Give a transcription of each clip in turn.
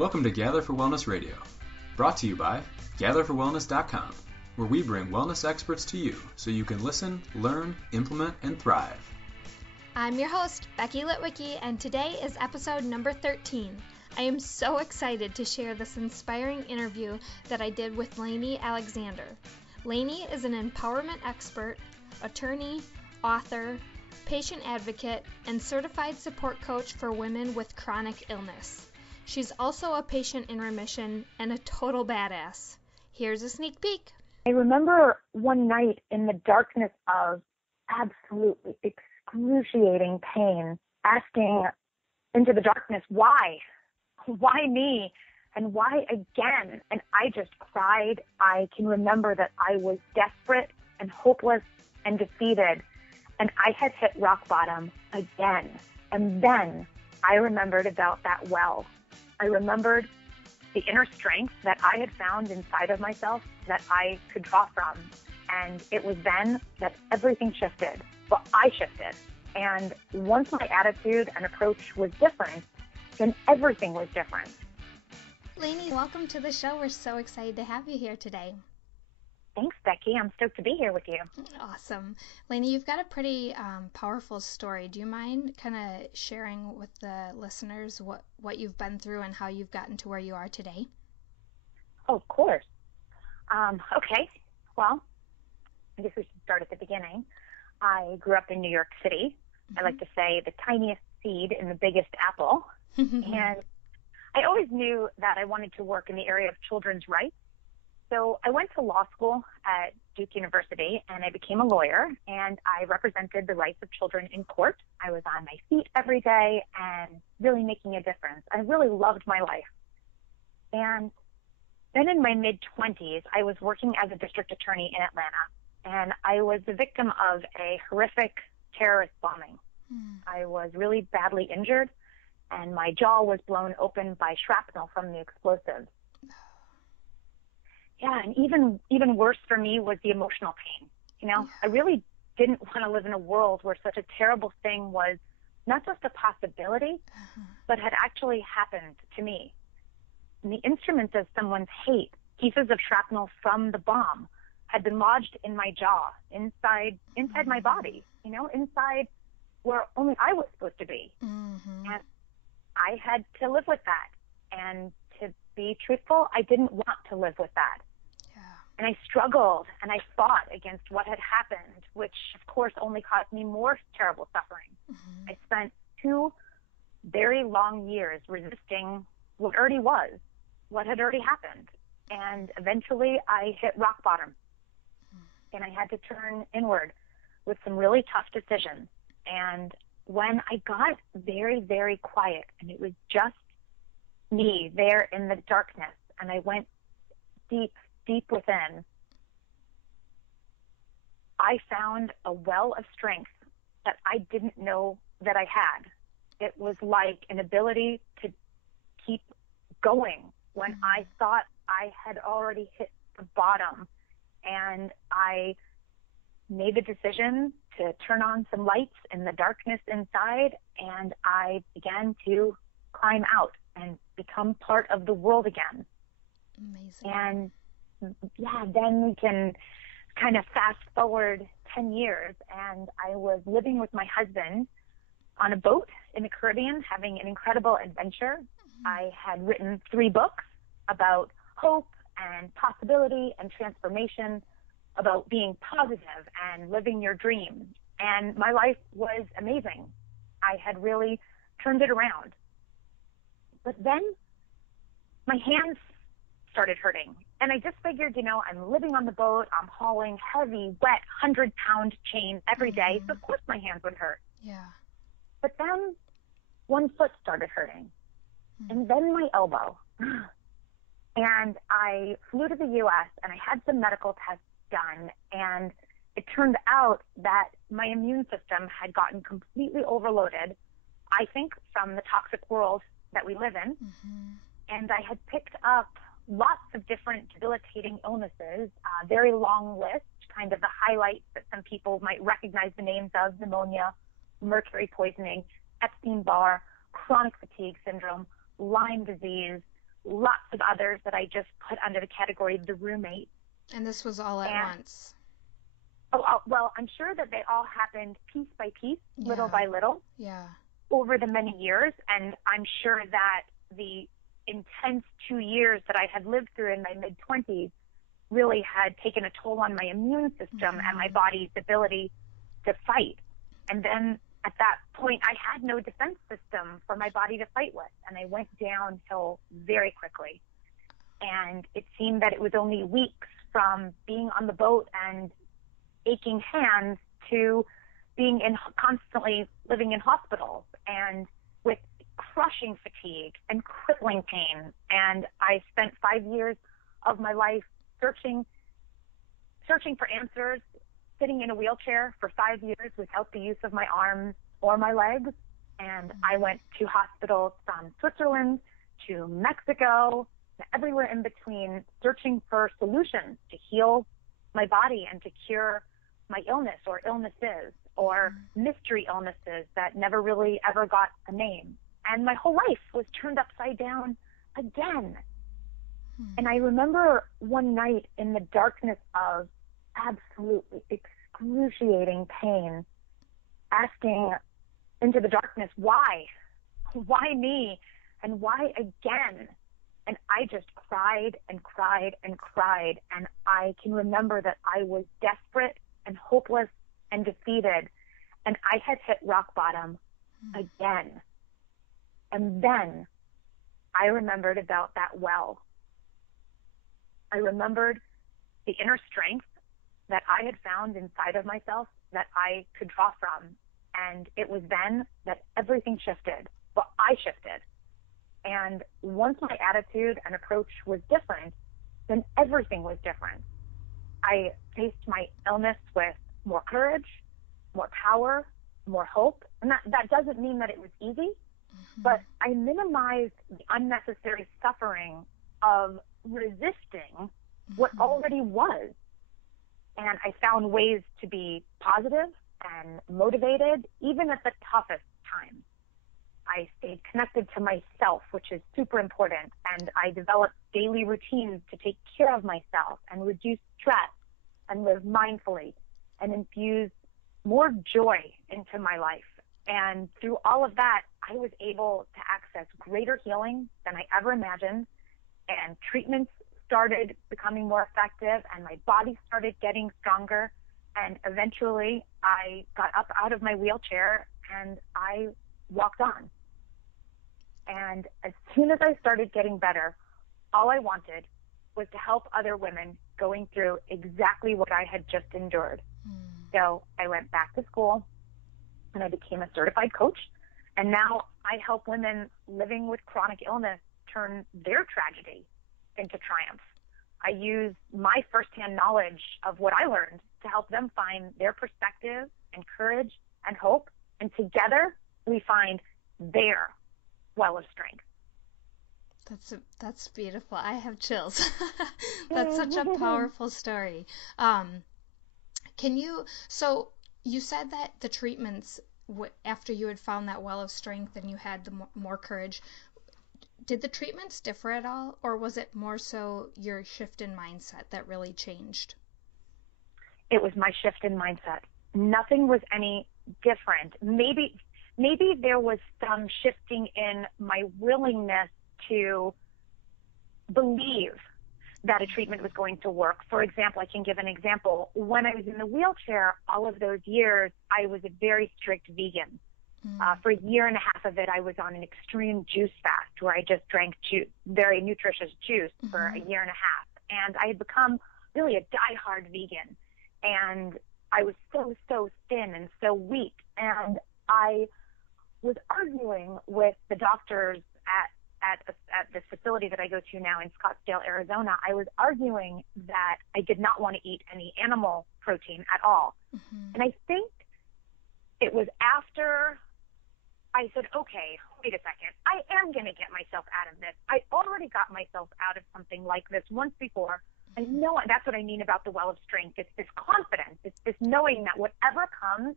Welcome to Gather for Wellness Radio, brought to you by gatherforwellness.com, where we bring wellness experts to you so you can listen, learn, implement, and thrive. I'm your host, Becky Litwicki, and today is episode number 13. I am so excited to share this inspiring interview that I did with Layne Alexander. Layne is an empowerment expert, attorney, author, patient advocate, and certified support coach for women with chronic illness. She's also a patient in remission and a total badass. Here's a sneak peek. I remember one night in the darkness of absolutely excruciating pain, asking into the darkness, why? Why me? And why again? And I just cried. I can remember that I was desperate and hopeless and defeated. And I had hit rock bottom again. And then I remembered about that well. I remembered the inner strength that I had found inside of myself that I could draw from. And it was then that everything shifted. Well, I shifted. And once my attitude and approach was different, then everything was different. Layne, welcome to the show. We're so excited to have you here today. Thanks, Becky. I'm stoked to be here with you. Awesome. Layne, you've got a pretty powerful story. Do you mind kind of sharing with the listeners what you've been through and how you've gotten to where you are today? Oh, of course. Okay. Well, I guess we should start at the beginning. I grew up in New York City. I like to say the tiniest seed in the biggest apple. And I always knew that I wanted to work in the area of children's rights. So I went to law school at Duke University, and I became a lawyer, and I represented the rights of children in court. I was on my feet every day and really making a difference. I really loved my life. And then in my mid-20s, I was working as a district attorney in Atlanta, and I was the victim of a horrific terrorist bombing. I was really badly injured, and my jaw was blown open by shrapnel from the explosives. Yeah, and even worse for me was the emotional pain. You know, I really didn't want to live in a world where such a terrible thing was not just a possibility, but had actually happened to me. And the instruments of someone's hate, pieces of shrapnel from the bomb, had been lodged in my jaw, inside my body, you know, inside where only I was supposed to be. And I had to live with that. And to be truthful, I didn't want to live with that. And I struggled and I fought against what had happened, which of course only caused me more terrible suffering. I spent 2 very long years resisting what had already happened. And eventually I hit rock bottom. And I had to turn inward with some really tough decisions. And when I got very, very quiet, and it was just me there in the darkness, and I went deep within, I found a well of strength that I didn't know that I had. It was like an ability to keep going when I thought I had already hit the bottom. And I made the decision to turn on some lights in the darkness inside, and I began to climb out and become part of the world again. Amazing. And yeah, then we can kind of fast forward 10 years, and I was living with my husband on a boat in the Caribbean, having an incredible adventure. I had written 3 books about hope and possibility and transformation, about being positive and living your dream. And my life was amazing. I had really turned it around. But then my hands started hurting. And I just figured, you know, I'm living on the boat, I'm hauling heavy, wet, 100-pound chains every day, so of course my hands would hurt. Yeah. But then one foot started hurting, and then my elbow. And I flew to the U.S., and I had some medical tests done, and it turned out that my immune system had gotten completely overloaded, I think, from the toxic world that we live in. And I had picked up lots of different debilitating illnesses, very long list, kind of the highlights that some people might recognize the names of: pneumonia, mercury poisoning, Epstein-Barr, chronic fatigue syndrome, Lyme disease, lots of others that I just put under the category of the roommate. And this was all at once? Well, I'm sure that they all happened piece by piece, little by little, over the many years. And I'm sure that the intense 2 years that I had lived through in my mid-20s really had taken a toll on my immune system and my body's ability to fight. And then at that point, I had no defense system for my body to fight with, and I went downhill very quickly. And it seemed that it was only weeks from being on the boat and aching hands to being constantly living in hospitals and with crushing fatigue and crippling pain. And I spent 5 years of my life searching for answers, sitting in a wheelchair for 5 years without the use of my arms or my legs. And I went to hospitals from Switzerland to Mexico, everywhere in between, searching for solutions to heal my body and to cure my illness or illnesses or mystery illnesses that never really ever got a name. And my whole life was turned upside down again. And I remember one night in the darkness of absolutely excruciating pain, asking into the darkness, why? Why me? And why again? And I just cried and cried and cried. And I can remember that I was desperate and hopeless and defeated. And I had hit rock bottom again. And then I remembered about that well. I remembered the inner strength that I had found inside of myself that I could draw from. And it was then that everything shifted. Well, I shifted. And once my attitude and approach was different, then everything was different. I faced my illness with more courage, more power, more hope. And that doesn't mean that it was easy, but I minimized the unnecessary suffering of resisting what already was. And I found ways to be positive and motivated, even at the toughest times. I stayed connected to myself, which is super important, and I developed daily routines to take care of myself and reduce stress and live mindfully and infuse more joy into my life. And through all of that, I was able to access greater healing than I ever imagined, and treatments started becoming more effective, and my body started getting stronger, and eventually I got up out of my wheelchair and I walked on. And as soon as I started getting better, all I wanted was to help other women going through exactly what I had just endured. So I went back to school and I became a certified coach. And now I help women living with chronic illness turn their tragedy into triumph. I use my firsthand knowledge of what I learned to help them find their perspective and courage and hope. And together we find their well of strength. That's beautiful. I have chills. That's such a powerful story. So you said that the treatments, after you had found that well of strength and you had the more courage, did the treatments differ at all, or was it more so your shift in mindset that really changed? It was my shift in mindset. Nothing was any different. Maybe there was some shifting in my willingness to believe that a treatment was going to work. For example, I can give an example. When I was in the wheelchair, all of those years, I was a very strict vegan. For a year and a half of it, I was on an extreme juice fast where I just drank very nutritious juice for a year and a half. And I had become really a diehard vegan. And I was so thin and so weak. And I was arguing with the doctors at this facility that I go to now in Scottsdale, Arizona. I was arguing that I did not want to eat any animal protein at all. And I think it was after I said, okay, wait a second. I am going to get myself out of this. I already got myself out of something like this once before. I know that's what I mean about the well of strength. It's this confidence. It's this knowing that whatever comes,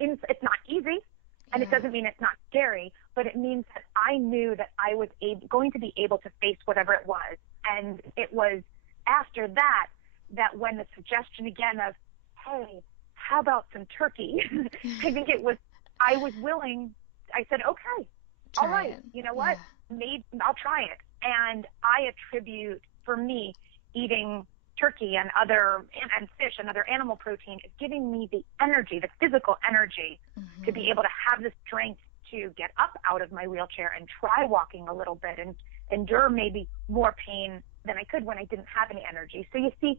it's not easy, and it doesn't mean it's not scary, but it means that I knew that I was going to be able to face whatever it was. And it was after that when the suggestion again of, hey, how about some turkey? I think I was willing. I said, okay, all right, you know what? I'll try it. And I attribute, for me, eating turkey and fish and other animal protein is giving me the energy, the physical energy to be able to have the strength to get up out of my wheelchair and try walking a little bit and endure maybe more pain than I could when I didn't have any energy. So you see,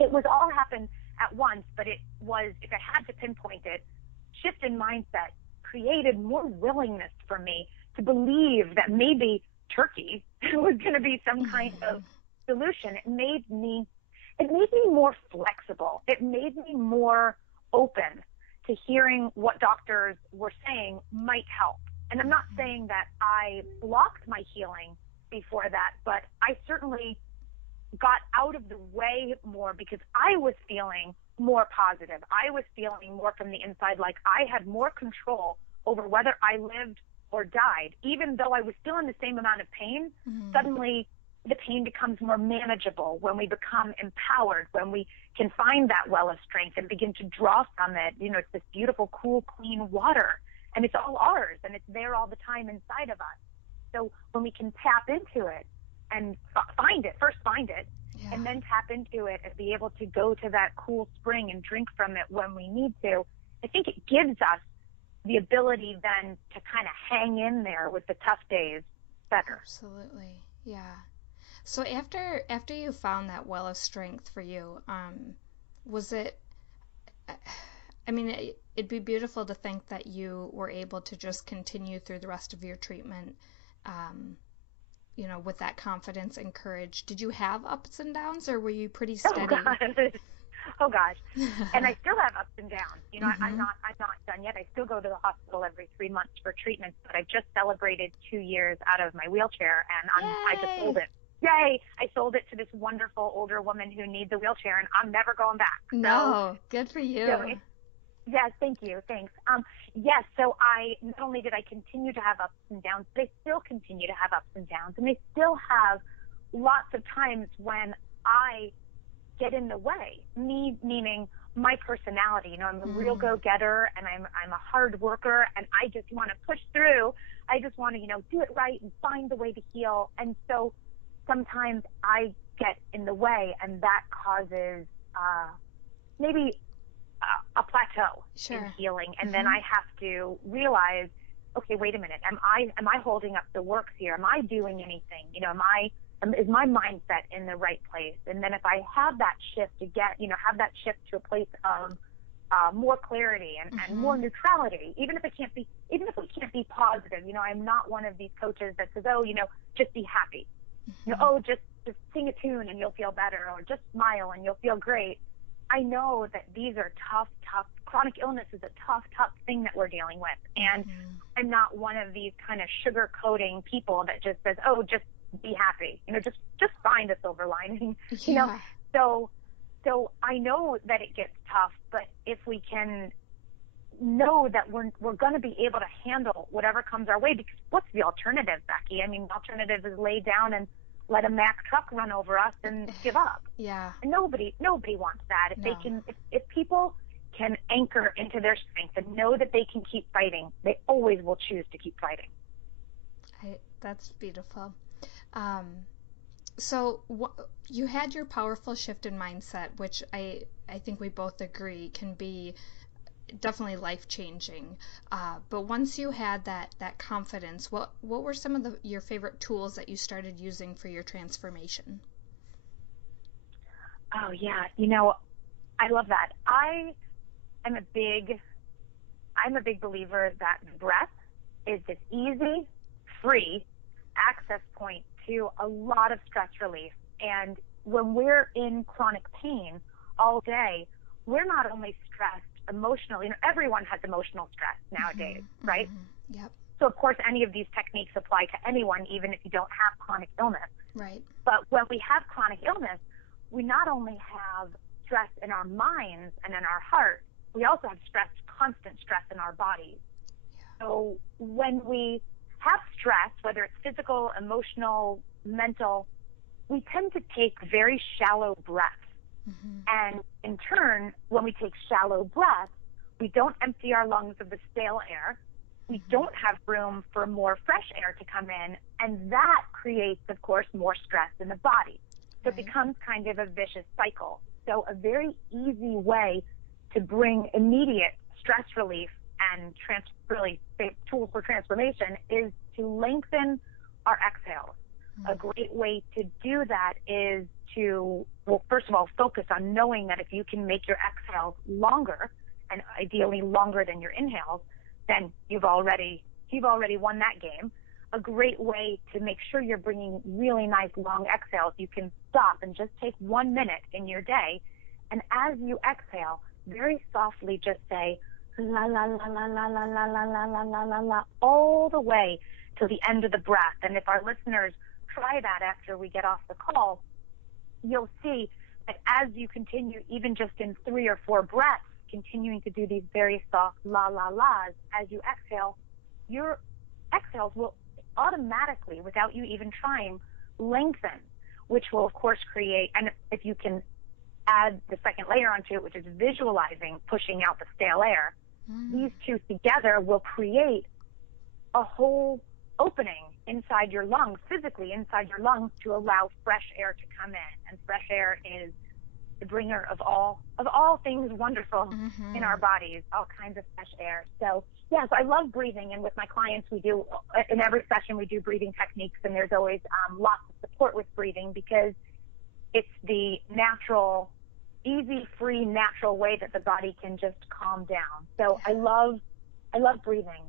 it was all happened at once, but it was, if I had to pinpoint it, shift in mindset created more willingness for me to believe that maybe turkey was going to be some kind of solution. It made me more flexible. It made me more open to hearing what doctors were saying might help. And I'm not saying that I blocked my healing before that, but I certainly got out of the way more because I was feeling more positive. I was feeling more from the inside, like I had more control over whether I lived or died. Even though I was still in the same amount of pain, suddenly the pain becomes more manageable when we become empowered, when we can find that well of strength and begin to draw from it. You know, it's this beautiful, cool, clean water, and it's all ours, and it's there all the time inside of us. So when we can tap into it and find it, and then tap into it and be able to go to that cool spring and drink from it when we need to, I think it gives us the ability then to kind of hang in there with the tough days better. Absolutely. Yeah. So after you found that well of strength for you, was it, I mean, it'd be beautiful to think that you were able to just continue through the rest of your treatment, you know, with that confidence and courage. Did you have ups and downs, or were you pretty steady? Oh gosh. And I still have ups and downs. You know, I'm not done yet. I still go to the hospital every 3 months for treatments, but I just celebrated 2 years out of my wheelchair, and I just sold it. Yay! I sold it to this wonderful older woman who needs a wheelchair, and I'm never going back. No, good for you. Yes, thank you. Thanks. Yes, so not only did I continue to have ups and downs, but I still continue to have ups and downs. And I still have lots of times when I get in the way, me meaning my personality. You know, I'm a real go-getter, and I'm a hard worker, and I just want to push through. I just want to, you know, do it right and find the way to heal. And so sometimes I get in the way, and that causes maybe a plateau in healing. And then I have to realize, okay, wait a minute. Am I holding up the works here? Am I doing anything? You know, is my mindset in the right place? And then if I have that shift to a place of more clarity and more neutrality, even if we can't be positive. You know, I'm not one of these coaches that says, oh, you know, just be happy. You know, oh, just sing a tune and you'll feel better, or just smile and you'll feel great. I know that these are tough, chronic illness is a tough thing that we're dealing with. And I'm not one of these kind of sugar-coating people that just says, oh, just be happy. You know, just find a silver lining. You know, so I know that it gets tough, but if we can know that we're going to be able to handle whatever comes our way, because what's the alternative, Becky? I mean, the alternative is lay down and let a Mack truck run over us and give up. Yeah. And nobody wants that. If people can anchor into their strength and know that they can keep fighting, they always will choose to keep fighting. That's beautiful. So you had your powerful shift in mindset, which I think we both agree can be definitely life-changing. But once you had that confidence, what were some of your favorite tools that you started using for your transformation? Oh, yeah. You know, I love that. I'm a big believer that breath is this easy, free access point to a lot of stress relief. And when we're in chronic pain all day, we're not only stressed emotionally. You know, everyone has emotional stress nowadays, right? Yep. So of course, any of these techniques apply to anyone, even if you don't have chronic illness. Right. But when we have chronic illness, we not only have stress in our minds and in our heart, we also have constant stress in our bodies. So when we have stress, whether it's physical, emotional, mental, we tend to take very shallow breaths. And in turn, when we take shallow breaths, we don't empty our lungs of the stale air. We don't have room for more fresh air to come in. And that creates, of course, more stress in the body. So it becomes kind of a vicious cycle. So a very easy way to bring immediate stress relief and really tools for transformation is to lengthen our exhales. A great way to do that is to, well, first of all, focus on knowing that if you can make your exhales longer, and ideally longer than your inhales, then you've already won that game. A great way to make sure you're bringing really nice long exhales, you can stop and just take 1 minute in your day, and as you exhale, very softly just say la la la la la la la la la la la la la all the way to the end of the breath. And if our listeners try that after we get off the call, you'll see that as you continue, even just in 3 or 4 breaths, continuing to do these very soft la la la's as you exhale, your exhales will automatically, without you even trying, lengthen, which will of course create, and if you can add the second layer onto it, which is visualizing pushing out the stale air, these two together will create a whole opening inside your lungs, physically inside your lungs, to allow fresh air to come in. And fresh air is the bringer of all things wonderful in our bodies, all kinds of fresh air. So yes, I love breathing, and with my clients, we do, in every session, we do breathing techniques, and there's always lots of support with breathing because it's the natural, easy, free, natural way that the body can just calm down. So I love breathing.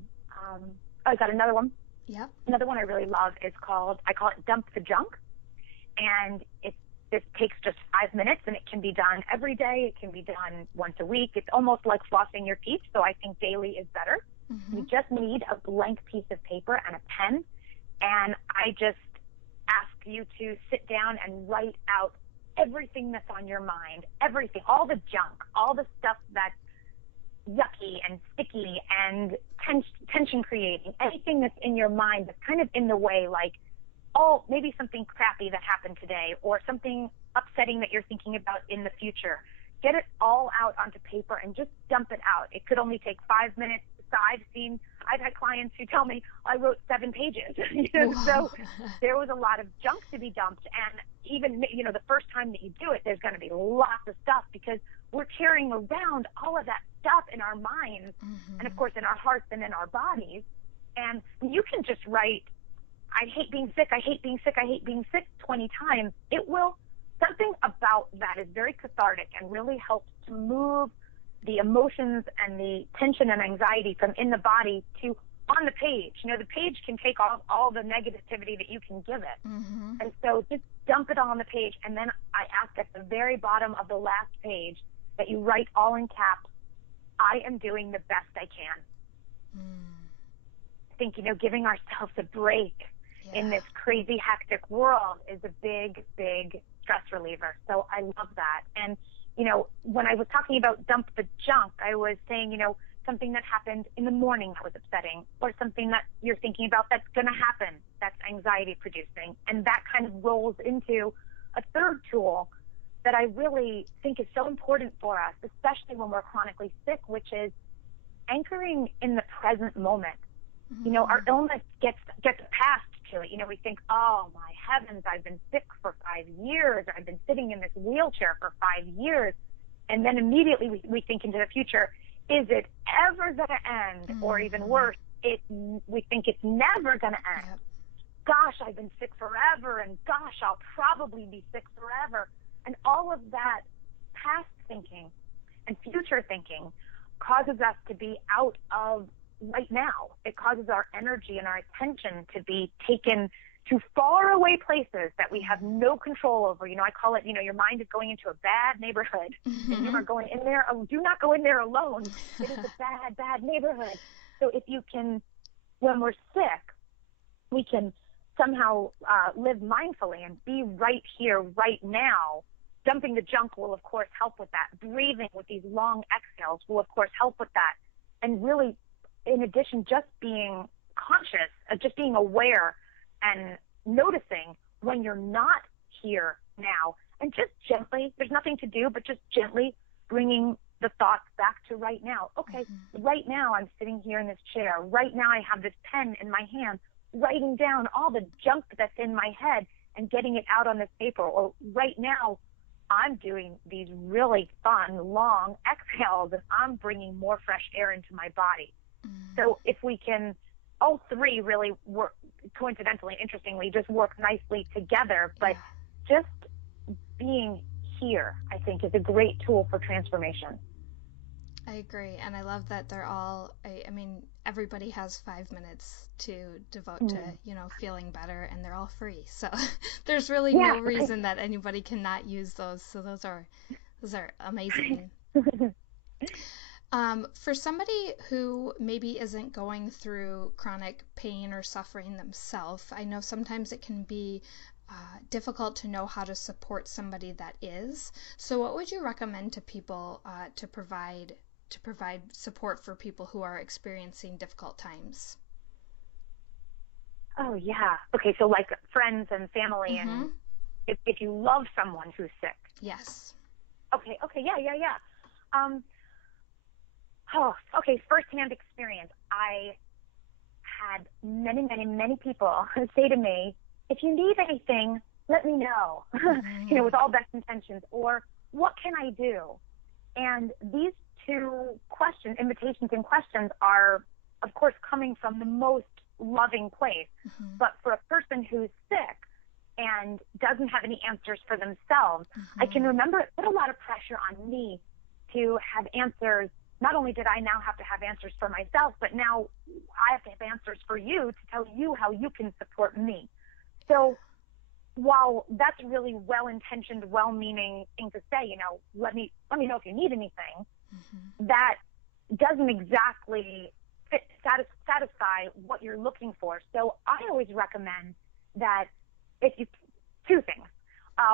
I got another one. Yep. Another one I really love is I call it dump the junk. And this takes just 5 minutes, and it can be done every day. It can be done once a week. It's almost like flossing your teeth, so I think daily is better. You just need a blank piece of paper and a pen, and I just ask you to sit down and write out everything that's on your mind, everything, all the junk, all the stuff that's yucky and sticky and tension creating, anything that's in your mind that's kind of in the way, like, oh, maybe something crappy that happened today or something upsetting that you're thinking about in the future. Get it all out onto paper and just dump it out. It could only take 5 minutes. I've had clients who tell me I wrote 7 pages. So there was a lot of junk to be dumped. And even, the first time that you do it, there's going to be lots of stuff because we're carrying around all of that stuff in our minds and, of course, in our hearts and in our bodies. And you can just write, I hate being sick, I hate being sick, I hate being sick 20 times. Something about that is very cathartic and really helps to move the emotions and the tension and anxiety from in the body to on the page. The page can take all the negativity that you can give it. And so just dump it all on the page. And then I ask at the very bottom of the last page that you write all in caps, I am doing the best I can. I think, giving ourselves a break in this crazy, hectic world is a big, big stress reliever. So I love that. And, when I was talking about dump the junk, I was saying, something that happened in the morning that was upsetting, or something that you're thinking about that's going to happen that's anxiety producing. And that kind of rolls into a third tool that I really think is so important for us, especially when we're chronically sick, which is anchoring in the present moment. Our illness gets passed to it. We think, oh my heavens, I've been sick for 5 years. I've been sitting in this wheelchair for 5 years. And then immediately we think into the future, is it ever going to end? Or even worse, we think it's never going to end. Gosh, I've been sick forever, and gosh, I'll probably be sick forever. And all of that past thinking and future thinking causes us to be out of right now. It causes our energy and our attention to be taken to far away places that we have no control over. I call it, your mind is going into a bad neighborhood, and you are going in there. Do not go in there alone. It is a bad, bad neighborhood. So if you can, when we're sick, we can somehow live mindfully and be right here, right now. Dumping the junk will, of course, help with that. Breathing with these long exhales will, of course, help with that. And really in addition, just being conscious, just being aware and noticing when you're not here now, and just gently, there's nothing to do, but just gently bringing the thoughts back to right now. Okay, right now I'm sitting here in this chair. Right now I have this pen in my hand, writing down all the junk that's in my head and getting it out on this paper. Or right now I'm doing these really fun, long exhales, and I'm bringing more fresh air into my body. So if we can, all three really work, coincidentally, interestingly, just work nicely together, but just being here, I think, is a great tool for transformation. I agree, and I love that they're all, I mean, everybody has 5 minutes to devote to, feeling better, and they're all free. So there's really no reason that anybody cannot use those. So those are amazing. For somebody who maybe isn't going through chronic pain or suffering themselves, I know sometimes it can be difficult to know how to support somebody that is. So what would you recommend to people to provide support for people who are experiencing difficult times? Oh, yeah. Okay, so like friends and family, and if you love someone who's sick. Yes. Okay, yeah. Okay, firsthand experience. I had many people say to me, if you need anything, let me know, with all best intentions, or what can I do? And these two invitations and questions are, of course, coming from the most loving place. But for a person who's sick and doesn't have any answers for themselves, I can remember it put a lot of pressure on me to have answers. Not only did I now have to have answers for myself, but now I have to have answers for you to tell you how you can support me. So while that's really well-intentioned, well-meaning thing to say, let me know if you need anything, that doesn't exactly satisfy what you're looking for. So I always recommend that two things.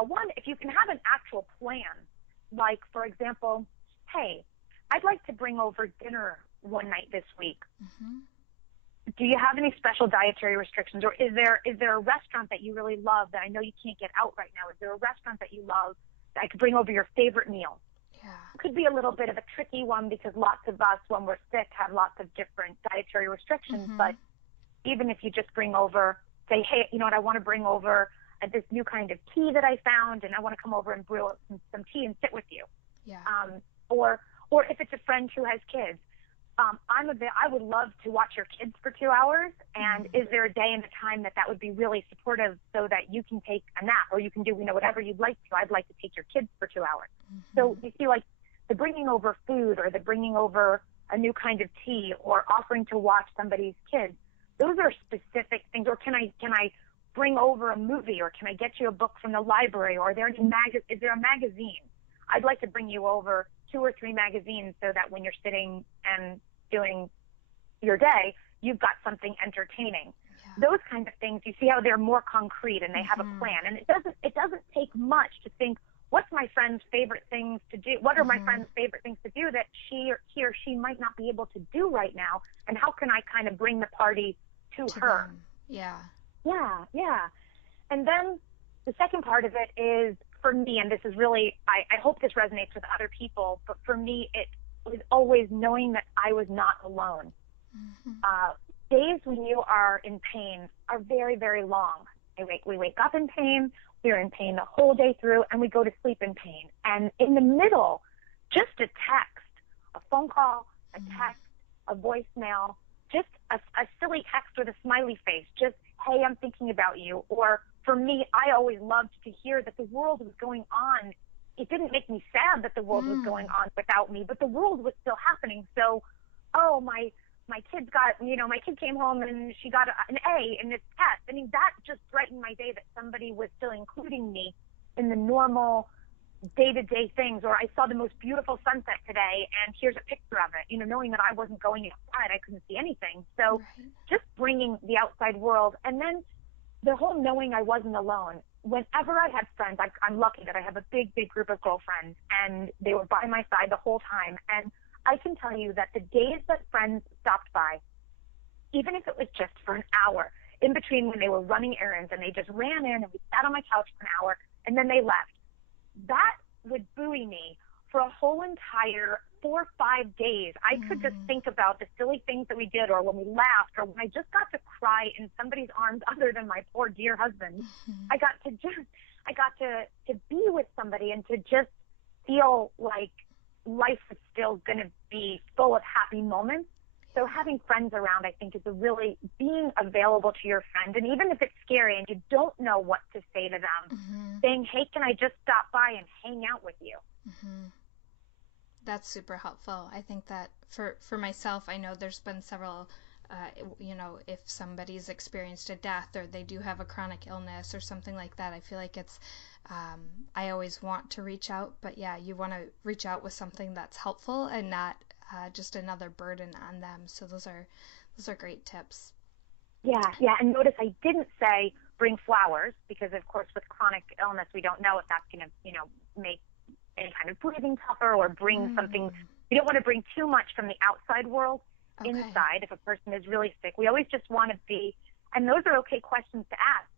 One, if you can have an actual plan, like, for example, hey, I'd like to bring over dinner one night this week. Do you have any special dietary restrictions, or is there a restaurant that you really love that I know you can't get out right now? Is there a restaurant that you love that I could bring over your favorite meal? Yeah. Could be a little bit of a tricky one because lots of us, when we're sick, have lots of different dietary restrictions. But even if you just bring over, say, hey, you know what, I want to bring over this new kind of tea that I found, and I want to come over and brew up some tea and sit with you. Yeah. Or if it's a friend who has kids, I would love to watch your kids for 2 hours, and is there a day and a time that would be really supportive so that you can take a nap, or you can do, whatever you'd like to. I'd like to take your kids for 2 hours. So you see, like, the bringing over food, or the bringing over a new kind of tea, or offering to watch somebody's kids, those are specific things. Or can I bring over a movie, or can I get you a book from the library, or is there a magazine? I'd like to bring you over 2 or 3 magazines so that when you're sitting and doing your day, you've got something entertaining. Yeah. Those kinds of things, you see how they're more concrete and they have a plan. And it doesn't take much to think, what's my friend's favorite things to do? What are my friend's favorite things to do that he or she might not be able to do right now? And how can I kind of bring the party to her? Them. Yeah. Yeah. And then the second part of it is, for me, and this is really, I hope this resonates with other people, but for me, it was always knowing that I was not alone. Days when you are in pain are very, very long. We wake up in pain, we're in pain the whole day through, and we go to sleep in pain. And in the middle, just a text, a phone call, a text, a voicemail, just a silly text with a smiley face, just, hey, I'm thinking about you. Or for me, I always loved to hear that the world was going on. It didn't make me sad that the world was going on without me, but the world was still happening. So, my kid came home and she got an A in this test. I mean, that just brightened my day that somebody was still including me in the normal day-to-day things. Or I saw the most beautiful sunset today, and here's a picture of it, knowing that I wasn't going outside. I couldn't see anything. So just bringing the outside world. And then the whole knowing I wasn't alone. Whenever I had friends, I'm lucky that I have a big group of girlfriends, and they were by my side the whole time. And I can tell you that the days that friends stopped by, even if it was just for an hour, in between when they were running errands and they just ran in and we sat on my couch for an hour and then they left, that would buoy me for a whole entire 4 or 5 days. I could just think about the silly things that we did, or when we laughed, or when I just got to cry in somebody's arms other than my poor dear husband. I got to be with somebody and to just feel like life is still going to be full of happy moments. So having friends around, I think, is a really being available to your friend. And even if it's scary and you don't know what to say to them, saying, hey, can I just stop by and hang out with you? That's super helpful. I think that for myself, I know there's been several, if somebody's experienced a death or they do have a chronic illness or something like that, I feel like it's, I always want to reach out, but yeah, you want to reach out with something that's helpful and not just another burden on them. So those are great tips. Yeah. And notice I didn't say bring flowers, because of course with chronic illness, we don't know if that's going to, make any kind of breathing tougher or bring something. We don't want to bring too much from the outside world inside. If a person is really sick, we always just want to be, and those are okay questions to ask.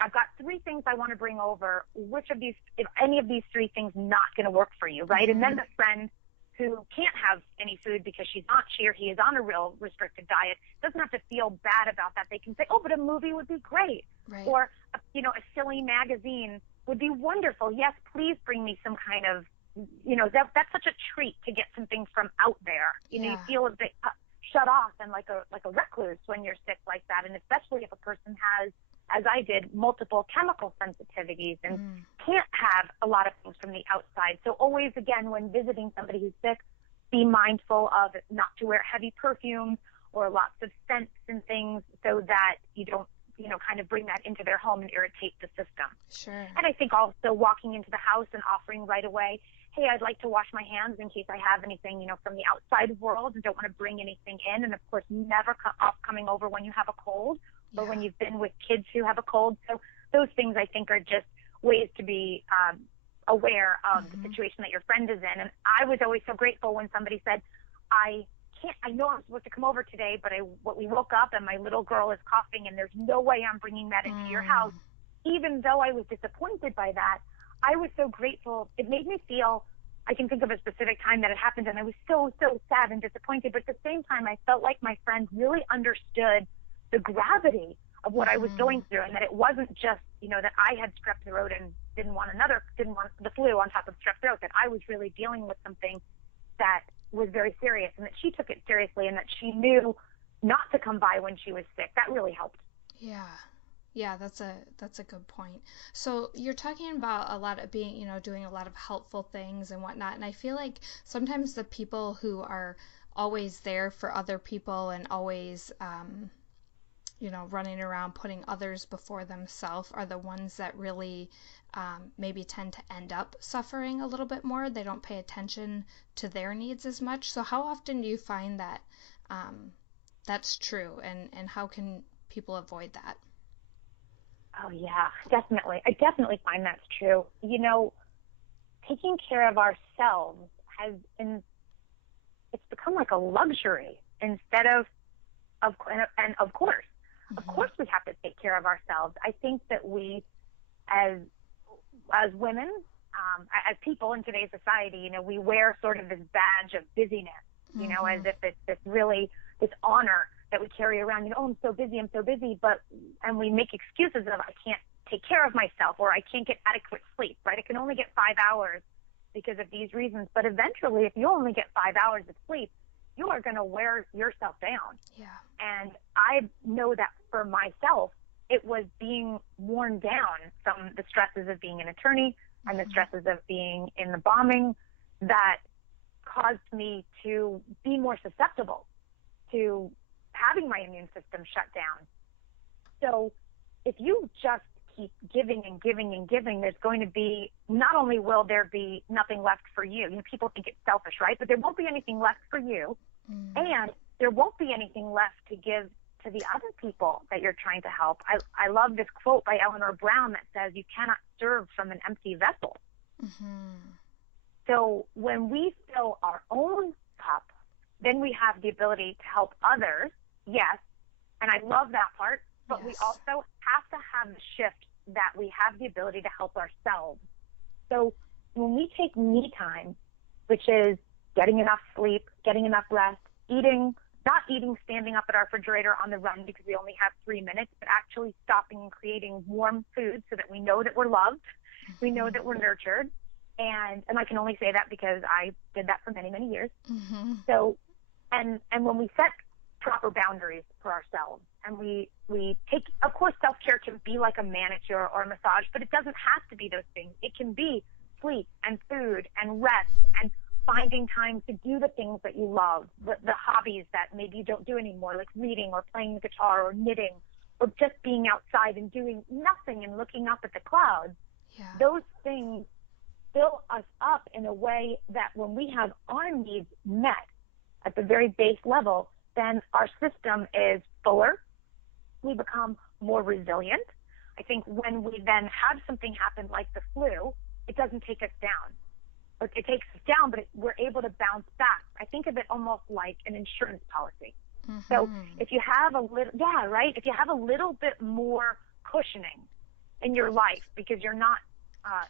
I've got 3 things I want to bring over. Which of these, if any of these 3 things not going to work for you, right? And then the friend who can't have any food because she or he is on a real restricted diet doesn't have to feel bad about that. They can say, oh, but a movie would be great. Right. Or, a silly magazine would be wonderful. Yes, please bring me some kind of, that's such a treat to get something from out there. You feel a bit shut off and like a recluse when you're sick like that. And especially if a person has, as I did, multiple chemical sensitivities and can't have a lot of things from the outside. So always, again, when visiting somebody who's sick, be mindful of not to wear heavy perfumes or lots of scents and things so that you don't, kind of bring that into their home and irritate the system. Sure. And I think also walking into the house and offering right away, hey, I'd like to wash my hands in case I have anything, from the outside world and don't want to bring anything in. And of course, never coming over when you have a cold or when you've been with kids who have a cold. So those things I think are just ways to be aware of the situation that your friend is in. And I was always so grateful when somebody said, I know I'm supposed to come over today, but we woke up and my little girl is coughing and there's no way I'm bringing that into your house. Even though I was disappointed by that, I was so grateful. It made me feel, I can think of a specific time that it happened and I was so, so sad and disappointed. But at the same time, I felt like my friend really understood the gravity of what I was going through, and that it wasn't just, that I had strep throat and didn't want the flu on top of strep throat, that I was really dealing with something that was very serious, and that she took it seriously, and that she knew not to come by when she was sick. That really helped. Yeah, that's a good point. So you're talking about a lot of being, doing a lot of helpful things and whatnot, and I feel like sometimes the people who are always there for other people and always running around putting others before themselves are the ones that really maybe tend to end up suffering a little bit more. They don't pay attention to their needs as much. So how often do you find that that's true, and how can people avoid that? Oh, yeah, definitely. I definitely find that's true. Taking care of ourselves it's become like a luxury instead of course. Of course we have to take care of ourselves. I think that we, as women, as people in today's society, we wear sort of this badge of busyness, as if it's this honor that we carry around. I'm so busy, and we make excuses of I can't take care of myself, or I can't get adequate sleep, right? I can only get 5 hours because of these reasons. But eventually, if you only get 5 hours of sleep, you are going to wear yourself down. Yeah. And I know that for myself, it was being worn down from the stresses of being an attorney and the stresses of being in the bombing that caused me to be more susceptible to having my immune system shut down. So if you just keep giving and giving and giving, there's going to be, not only will there be nothing left for you, people think it's selfish, right? But there won't be anything left for you. And there won't be anything left to give to the other people that you're trying to help. I love this quote by Eleanor Brown that says, you cannot serve from an empty vessel. So when we fill our own cup, then we have the ability to help others, yes, and I love that part, but we also have to have the shift that we have the ability to help ourselves. So when we take me time, which is getting enough sleep, getting enough rest, not eating standing up at our refrigerator on the run because we only have 3 minutes, but actually stopping and creating warm food so that we know that we're loved, we know that we're nurtured. And I can only say that because I did that for many, many years. Mm-hmm. So, and when we set proper boundaries for ourselves, and we take, of course, self-care can be like a manicure or a massage, but it doesn't have to be those things. It can be sleep and food and rest and finding time to do the things that you love, the hobbies that maybe you don't do anymore, like reading or playing the guitar or knitting, or just being outside and doing nothing and looking up at the clouds. Yeah. Those things fill us up in a way that when we have our needs met at the very base level, then our system is fuller. We become more resilient. I think when we then have something happen like the flu, it doesn't take us down. It takes us down, but we're able to bounce back. I think of it almost like an insurance policy. Mm-hmm. So if you have if you have a little bit more cushioning in your life because you're not,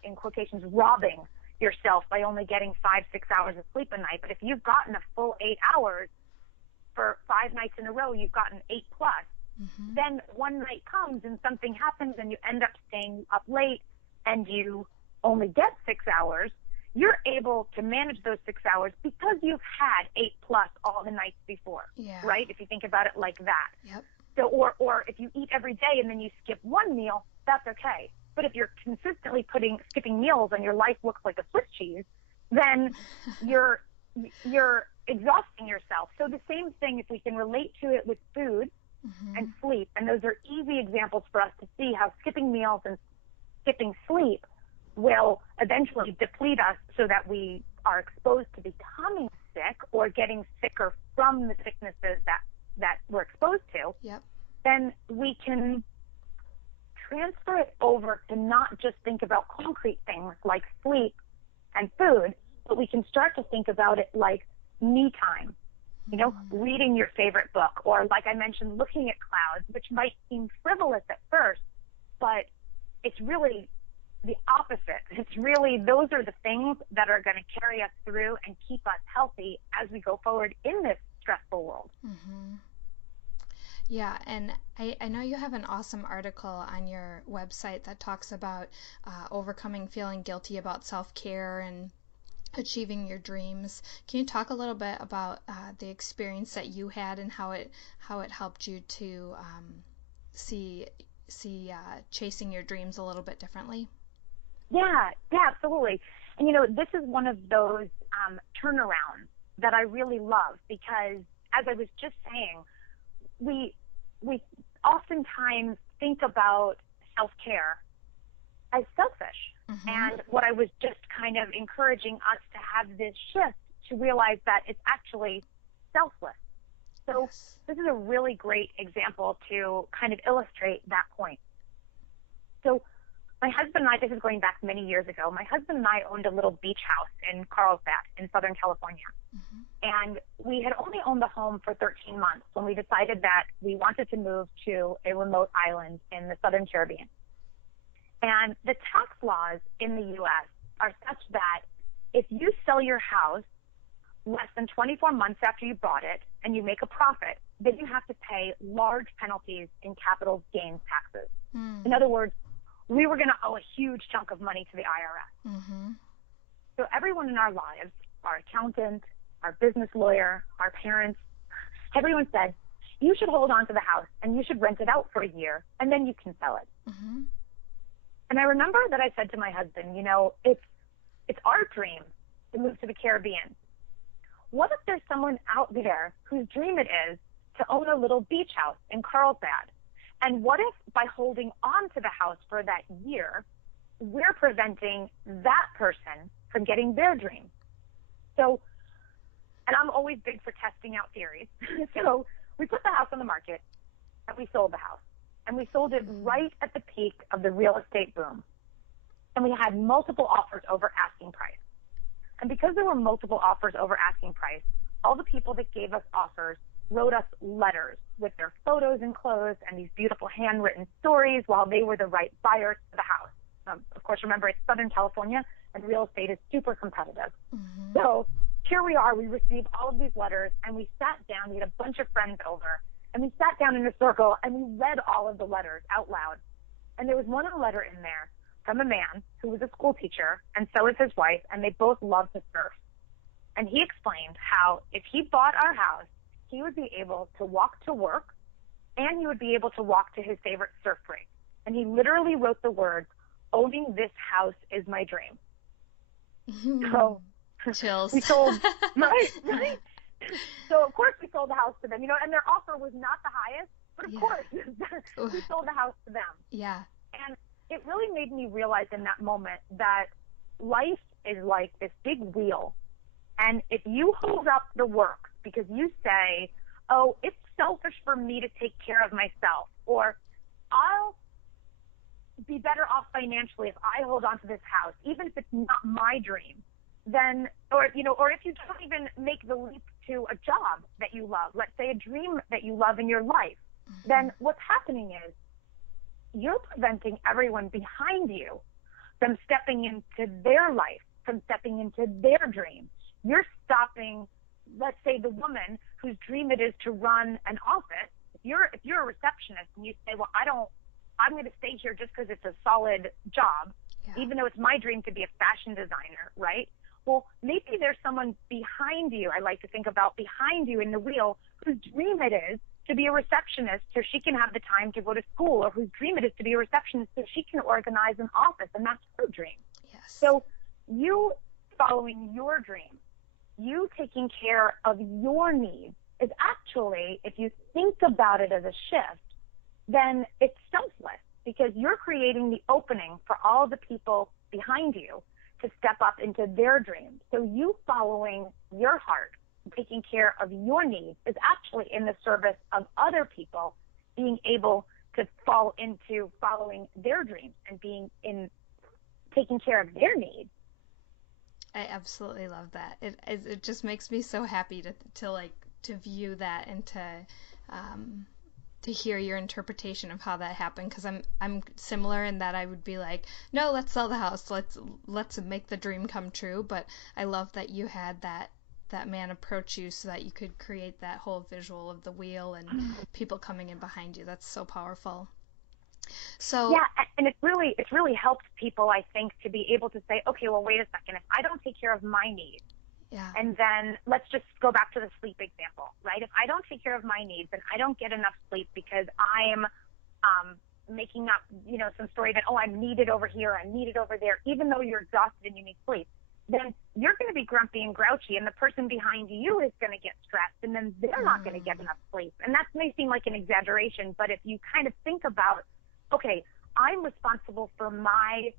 in quotations, robbing yourself by only getting 5-6 hours of sleep a night. But if you've gotten a full 8 hours for 5 nights in a row, you've gotten 8+. Mm-hmm. Then one night comes and something happens and you end up staying up late and you only get 6 hours. You're able to manage those 6 hours because you've had 8+ all the nights before, right? If you think about it like that. Yep. So, or if you eat every day and then you skip one meal, that's okay. But if you're consistently skipping meals and your life looks like a Swiss cheese, then you're exhausting yourself. So the same thing, if we can relate to it with food and sleep, and those are easy examples for us to see how skipping meals and skipping sleep will eventually deplete us so that we are exposed to becoming sick or getting sicker from the sicknesses that we're exposed to, then we can transfer it over to not just think about concrete things like sleep and food, but we can start to think about it like me time, reading your favorite book, or like I mentioned, looking at clouds, which might seem frivolous at first, but it's really the opposite. It's really, those are the things that are going to carry us through and keep us healthy as we go forward in this stressful world. Mm-hmm. Yeah, and I know you have an awesome article on your website that talks about overcoming feeling guilty about self-care and achieving your dreams. Can you talk a little bit about the experience that you had and how it helped you to see chasing your dreams a little bit differently? Yeah, absolutely. And this is one of those turnarounds that I really love because, as I was just saying, we oftentimes think about self-care as selfish. Mm-hmm. And what I was just kind of encouraging us to have this shift to realize that it's actually selfless. So This is a really great example to kind of illustrate that point. So my husband and I, this is going back many years ago, my husband and I owned a little beach house in Carlsbad in Southern California. Mm-hmm. And we had only owned the home for 13 months when we decided that we wanted to move to a remote island in the Southern Caribbean. And the tax laws in the U.S. are such that if you sell your house less than 24 months after you bought it and you make a profit, then you have to pay large penalties in capital gains taxes. Mm. In other words, we were going to owe a huge chunk of money to the IRS. Mm-hmm. So everyone in our lives, our accountant, our business lawyer, our parents, everyone said, you should hold on to the house and you should rent it out for a year and then you can sell it. Mm-hmm. And I remember that I said to my husband, it's our dream to move to the Caribbean. What if there's someone out there whose dream it is to own a little beach house in Carlsbad? And what if by holding on to the house for that year, we're preventing that person from getting their dream? So, and I'm always big for testing out theories. So we put the house on the market and we sold the house. And we sold it right at the peak of the real estate boom. And we had multiple offers over asking price. And because there were multiple offers over asking price, all the people that gave us offers wrote us letters with their photos enclosed and these beautiful handwritten stories while they were the right buyers for the house. Of course, remember, it's Southern California, and real estate is super competitive. Mm-hmm. So here we are. We received all of these letters, and we sat down. We had a bunch of friends over, and we sat down in a circle, and we read all of the letters out loud. And there was one letter in there from a man who was a school teacher, and so was his wife, and they both loved to surf. And he explained how if he bought our house, he would be able to walk to work, and he would be able to walk to his favorite surf break. And he literally wrote the words, "Owning this house is my dream." So chills. We sold, right? So of course we sold the house to them, and their offer was not the highest, but of course we sold the house to them. Yeah. And it really made me realize in that moment that life is like this big wheel. And if you hold up the work because you say, oh, it's selfish for me to take care of myself, or I'll be better off financially if I hold on to this house, even if it's not my dream, then, or if you don't even make the leap to a job that you love, let's say a dream that you love in your life, then what's happening is you're preventing everyone behind you from stepping into their life, from stepping into their dream. You're stopping, let's say, the woman whose dream it is to run an office. If you're a receptionist and you say, well, I'm going to stay here just because it's a solid job, even though it's my dream to be a fashion designer, right? Well, maybe there's someone behind you, I like to think about behind you in the wheel, whose dream it is to be a receptionist so she can have the time to go to school, or whose dream it is to be a receptionist so she can organize an office, and that's her dream. Yes. So you following your dream, you taking care of your needs is actually, if you think about it as a shift, then it's selfless, because you're creating the opening for all the people behind you to step up into their dreams. So you following your heart, taking care of your needs, is actually in the service of other people being able to fall into following their dreams and being in taking care of their needs. I absolutely love that. It just makes me so happy to view that and to hear your interpretation of how that happened, because I'm similar in that I would be like, no, let's sell the house, let's make the dream come true. But I love that you had that man approach you so that you could create that whole visual of the wheel and people coming in behind you. That's so powerful. So yeah, and it's really helped people, I think, to be able to say, okay, well, wait a second, if I don't take care of my needs, and then let's just go back to the sleep example, right? If I don't take care of my needs and I don't get enough sleep because I'm making up, some story that, oh, I'm needed over here, I'm needed over there, even though you're exhausted and you need sleep, then you're going to be grumpy and grouchy, and the person behind you is going to get stressed, and then they're not going to get enough sleep. And that may seem like an exaggeration, but if you kind of think about, okay, I'm responsible for my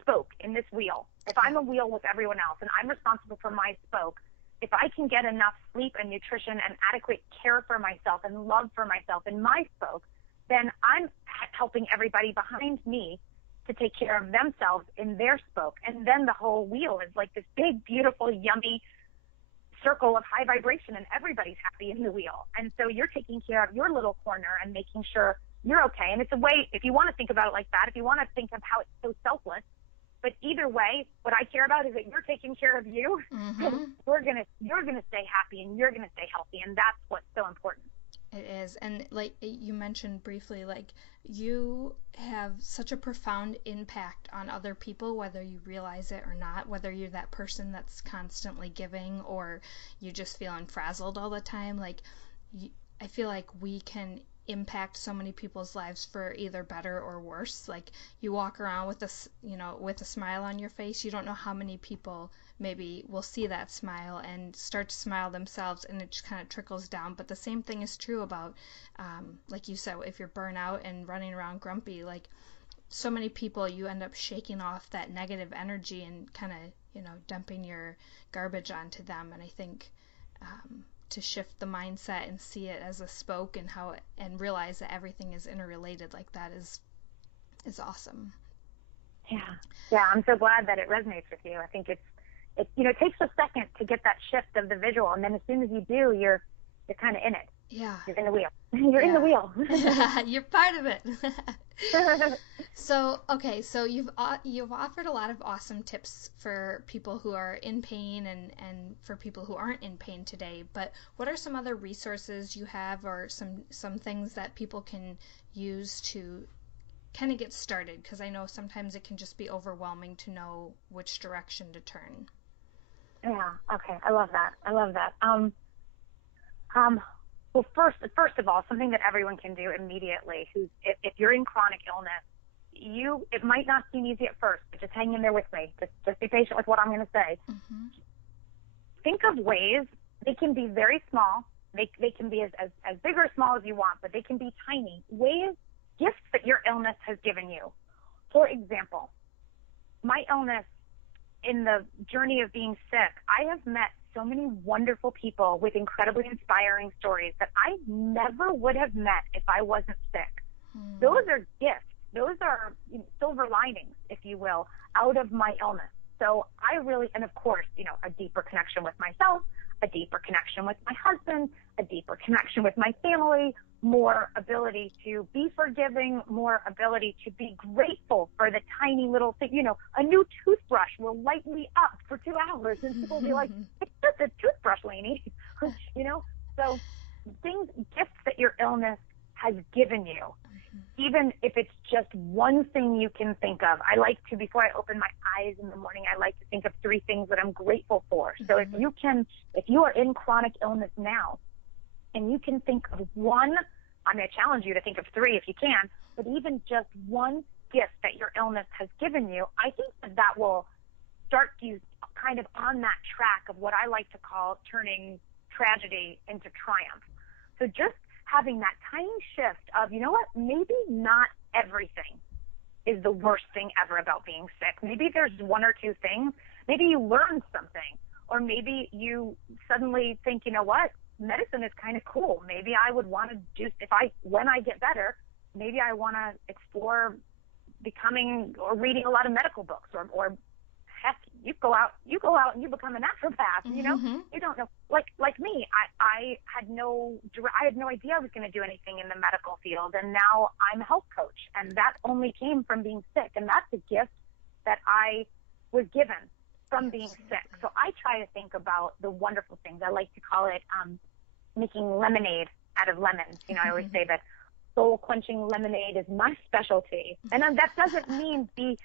spoke in this wheel. If I'm a wheel with everyone else and I'm responsible for my spoke, if I can get enough sleep and nutrition and adequate care for myself and love for myself in my spoke, then I'm helping everybody behind me to take care of themselves in their spoke. And then the whole wheel is like this big, beautiful, yummy circle of high vibration, and everybody's happy in the wheel. And so you're taking care of your little corner and making sure you're okay. And it's a way, if you want to think about it like that, if you want to think of how it's so selfless, but either way, what I care about is that you're taking care of you. Mm-hmm. You're gonna stay happy and you're gonna stay healthy, and that's what's so important. It is. And like you mentioned briefly, like you have such a profound impact on other people, whether you realize it or not, whether you're that person that's constantly giving or you just feeling frazzled all the time. Like I feel like we can impact so many people's lives for either better or worse. Like you walk around with a smile on your face, you don't know how many people maybe will see that smile and start to smile themselves, and it just kind of trickles down. But the same thing is true about like you said, if you're burnout and running around grumpy, like so many people, you end up shaking off that negative energy and kind of dumping your garbage onto them. And I think to shift the mindset and see it as a spoke and realize that everything is interrelated like that is awesome. Yeah, I'm so glad that it resonates with you. I think it takes a second to get that shift of the visual, and then as soon as you do, you're kind of in it. Yeah. You're in the wheel. You're in the wheel. You're part of it. So you've offered a lot of awesome tips for people who are in pain and for people who aren't in pain today. But what are some other resources you have, or some things that people can use to kind of get started? Because I know sometimes it can just be overwhelming to know which direction to turn. Yeah. Okay. I love that. Well, first of all, something that everyone can do immediately, if you're in chronic illness, it might not seem easy at first, but just hang in there with me. Just be patient with what I'm going to say. Mm-hmm. Think of ways. They can be very small. They can be as big or small as you want, but they can be tiny ways, gifts that your illness has given you. For example, my illness, in the journey of being sick, I have met so many wonderful people with incredibly inspiring stories that I never would have met if I wasn't sick. Those are gifts. Those are silver linings, if you will, out of my illness. So I really, and of course, a deeper connection with myself, a deeper connection with my husband, a deeper connection with my family, more ability to be forgiving, more ability to be grateful for the tiny little thing. A new toothbrush will light me up for 2 hours, and people will be like, it's just a toothbrush, Lanie. So gifts that your illness has given you, even if it's just one thing you can think of. I like to, before I open my eyes in the morning, I like to think of 3 things that I'm grateful for. So if you are in chronic illness now, and you can think of one, I'm going to challenge you to think of 3 if you can, but even just one gift that your illness has given you, I think that will start you kind of on that track of what I like to call turning tragedy into triumph. So just having that tiny shift of, maybe not everything is the worst thing ever about being sick. Maybe there's 1 or 2 things. Maybe you learn something, or maybe you suddenly think, medicine is kind of cool. Maybe I would want to when I get better, maybe I want to explore becoming or reading a lot of medical books, or heck, you go out and you become a naturopath. You don't know. Like me, I had no idea I was going to do anything in the medical field, and now I'm a health coach, and that only came from being sick, and that's a gift that I was given from being sick. So I try to think about the wonderful things. I like to call it making lemonade out of lemons. I always say that soul-quenching lemonade is my specialty, and that doesn't mean be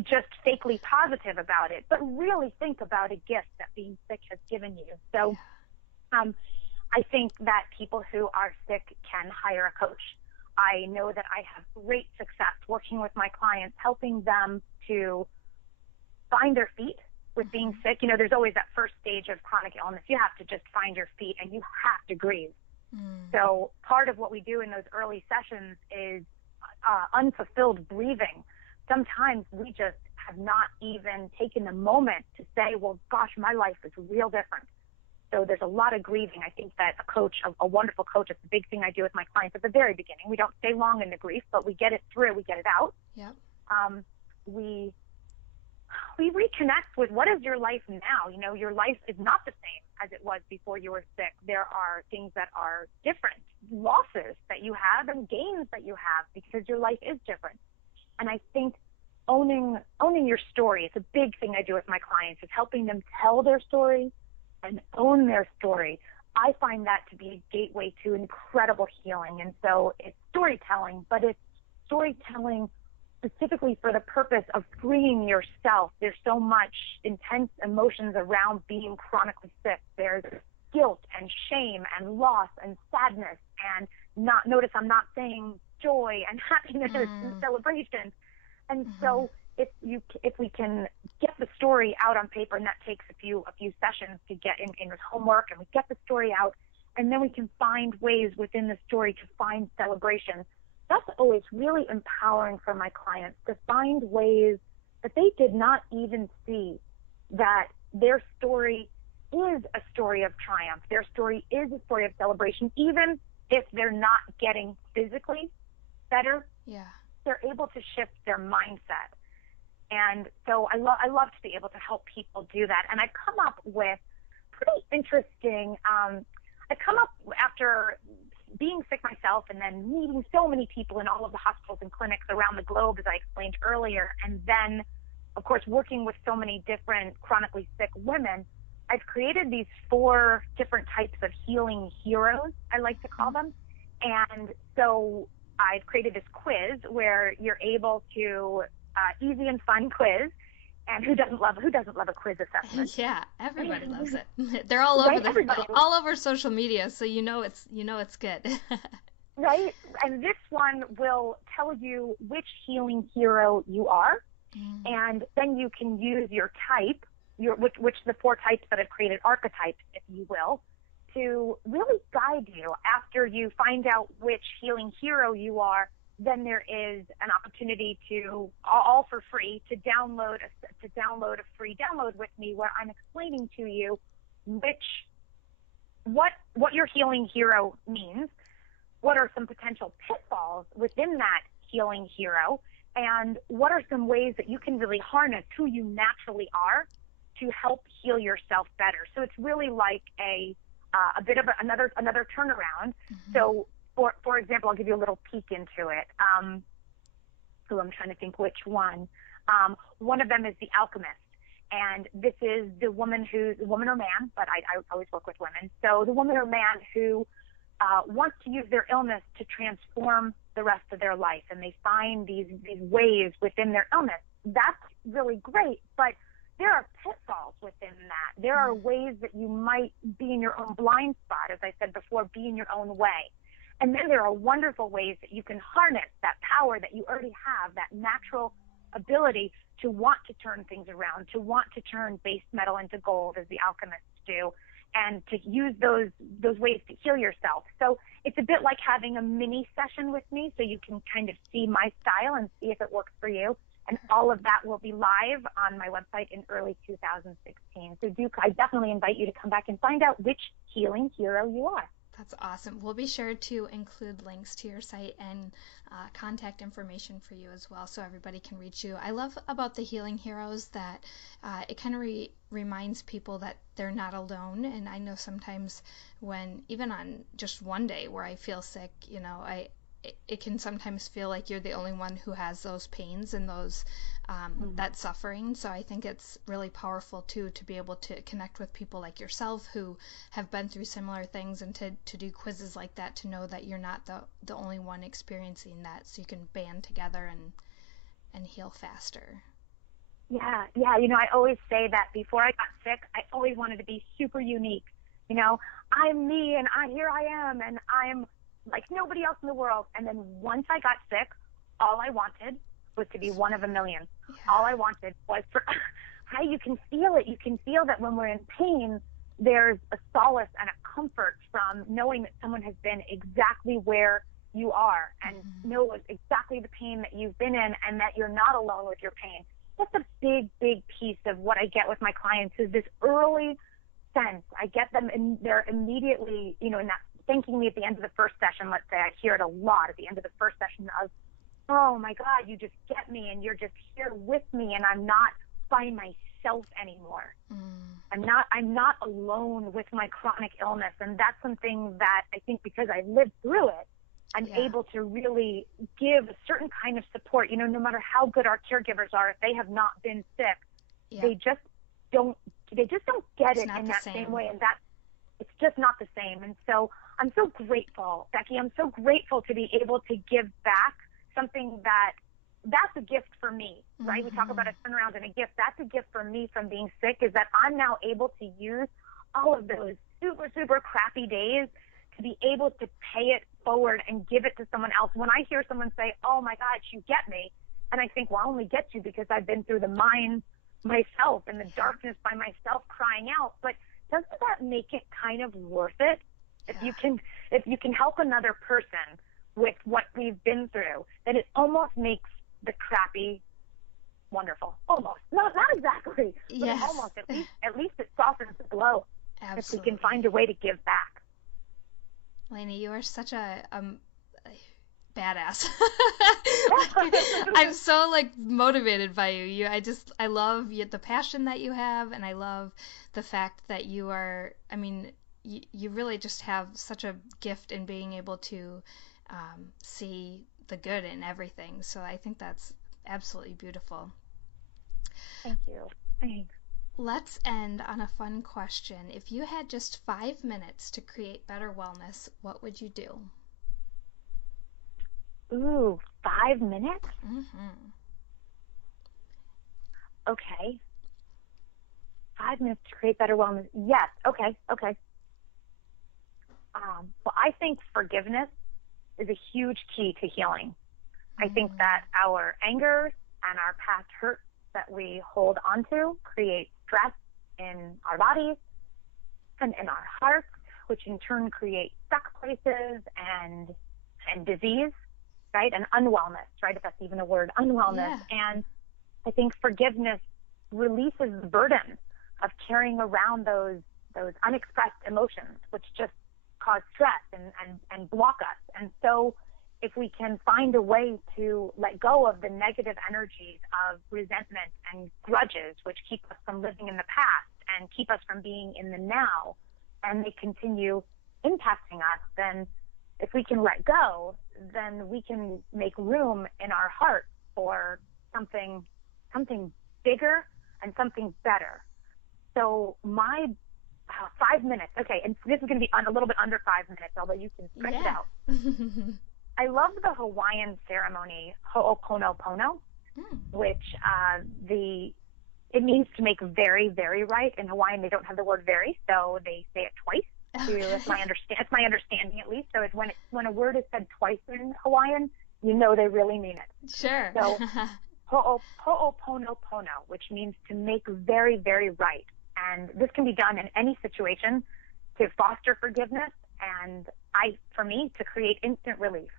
just fakely positive about it, but really think about a gift that being sick has given you. So I think that people who are sick can hire a coach. I know that I have great success working with my clients, helping them to find their feet with being sick. There's always that first stage of chronic illness. You have to just find your feet, and you have to breathe. So part of what we do in those early sessions is unfulfilled breathing. Sometimes we just have not even taken the moment to say, well, gosh, my life is real different. So there's a lot of grieving. I think that a wonderful coach, it's a big thing I do with my clients at the very beginning. We don't stay long in the grief, but we get it through, we get it out. Yep. We reconnect with what is your life now. Your life is not the same as it was before you were sick. There are things that are different, losses that you have and gains that you have, because your life is different. And I think owning your story, it's a big thing I do with my clients, is helping them tell their story and own their story. I find that to be a gateway to incredible healing. And so it's storytelling, but it's storytelling specifically for the purpose of freeing yourself. There's so much intense emotions around being chronically sick. There's guilt and shame and loss and sadness, and notice I'm not saying joy and happiness and celebration. And so if we can get the story out on paper, and that takes a few sessions to get in homework, and we get the story out, and then we can find ways within the story to find celebration. That's always really empowering for my clients, to find ways that they did not even see that their story is a story of triumph. Their story is a story of celebration, even if they're not getting physically better. Yeah. They're able to shift their mindset. And so I love to be able to help people do that. And I've come up with pretty interesting, I've come up after being sick myself and then meeting so many people in all of the hospitals and clinics around the globe, as I explained earlier, and then, of course, working with so many different chronically sick women, I've created these 4 different types of healing heroes, I like to call them. And so I've created this quiz where you're able to, easy and fun quiz. And who doesn't love a quiz assessment? Yeah, everybody loves it. They're all over all over social media, so you know it's good. Right? And this one will tell you which healing hero you are, and then you can use your type, which the 4 types that I've created, archetypes, if you will, to really guide you. After you find out which healing hero you are, then there is an opportunity to, all for free, to download a free download with me where I'm explaining to you what your healing hero means, what are some potential pitfalls within that healing hero, and what are some ways that you can really harness who you naturally are to help heal yourself better. So it's really like a bit of another turnaround. So for example, I'll give you a little peek into it. I'm trying to think which one. One of them is the alchemist. And this is the woman or man, but I always work with women. So the woman or man who wants to use their illness to transform the rest of their life. And they find these ways within their illness. That's really great, but there are pitfalls within that. There are ways that you might be in your own blind spot, as I said before, be in your own way. And then there are wonderful ways that you can harness that power that you already have, that natural ability to want to turn things around, to want to turn base metal into gold, as the alchemists do, and to use those ways to heal yourself. So it's a bit like having a mini session with me, so you can kind of see my style and see if it works for you. And all of that will be live on my website in early 2016. So I definitely invite you to come back and find out which healing hero you are. That's awesome. We'll be sure to include links to your site and contact information for you as well, so everybody can reach you. I love about the healing heroes that it kind of reminds people that they're not alone. And I know sometimes when, even on just one day where I feel sick, it can sometimes feel like you're the only one who has those pains and those that suffering. So I think it's really powerful too to be able to connect with people like yourself who have been through similar things, and to do quizzes like that, to know that you're not the only one experiencing that, so you can band together and heal faster. Yeah. I always say that before I got sick, I always wanted to be super unique. I'm me, and here I am, and I'm like nobody else in the world. And then once I got sick, all I wanted was to be one of a million. Yeah. All I wanted was how you can feel it. You can feel that when we're in pain, there's a solace and a comfort from knowing that someone has been exactly where you are and knows exactly the pain that you've been in, and that you're not alone with your pain. That's a big, big piece of what I get with my clients, is this early sense. I get them, and they're immediately, in that, thanking me at the end of the first session. Let's say I hear it a lot at the end of the first session of, oh my God, you just get me, and you're just here with me, and I'm not by myself anymore. I'm not alone with my chronic illness. And that's something that I think, because I lived through it, I'm able to really give a certain kind of support. No matter how good our caregivers are, if they have not been sick, they just don't get it in that same way. And that it's just not the same. And so I'm so grateful, Becky. I'm so grateful to be able to give back something that's a gift for me, right? We talk about a turnaround and a gift. That's a gift for me from being sick, is that I'm now able to use all of those super, super crappy days to be able to pay it forward and give it to someone else. When I hear someone say, oh my God, you get me, and I think, well, I only get you because I've been through the mine myself and the darkness by myself crying out. But doesn't that make it kind of worth it? If you can help another person with what we've been through, then it almost makes the crappy wonderful. Almost. Not exactly, but almost. At least it softens the blow. Absolutely. If we can find a way to give back. Layne, you are such a badass. I'm so like motivated by you. I love the passion that you have, and I love the fact that you are, I mean, you really just have such a gift in being able to see the good in everything. So I think that's absolutely beautiful. Thank you. Thanks. Let's end on a fun question. If you had just 5 minutes to create better wellness, what would you do? Ooh, 5 minutes? Mm-hmm. Okay. 5 minutes to create better wellness. Yes. Okay. Well, I think forgiveness is a huge key to healing. I think that our anger and our past hurts that we hold onto create stress in our bodies and in our hearts, which in turn create stuck places and disease, right? And unwellness, right? If that's even a word, unwellness. Yeah. And I think forgiveness releases the burden of carrying around those unexpressed emotions, which just cause stress and block us. And so if we can find a way to let go of the negative energies of resentment and grudges, which keep us from living in the past and keep us from being in the now, and they continue impacting us, then if we can let go, then we can make room in our heart for something bigger and something better. So my 5 minutes, okay, and this is going to be a little bit under 5 minutes, although you can stretch it out. I love the Hawaiian ceremony, ho'oponopono, which it means to make very, very right. In Hawaiian, they don't have the word very, so they say it twice. That's my understanding, at least. So it's when a word is said twice in Hawaiian, you know they really mean it. Sure. So ho'oponopono, which means to make very, very right. And this can be done in any situation to foster forgiveness and for me, to create instant relief.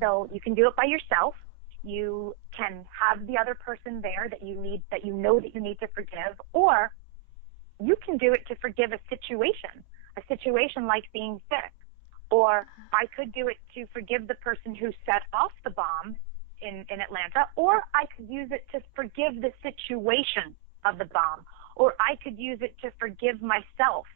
So you can do it by yourself. You can have the other person there that you need to forgive, or you can do it to forgive a situation like being sick. Or I could do it to forgive the person who set off the bomb in Atlanta, or I could use it to forgive the situation of the bomb, or I could use it to forgive myself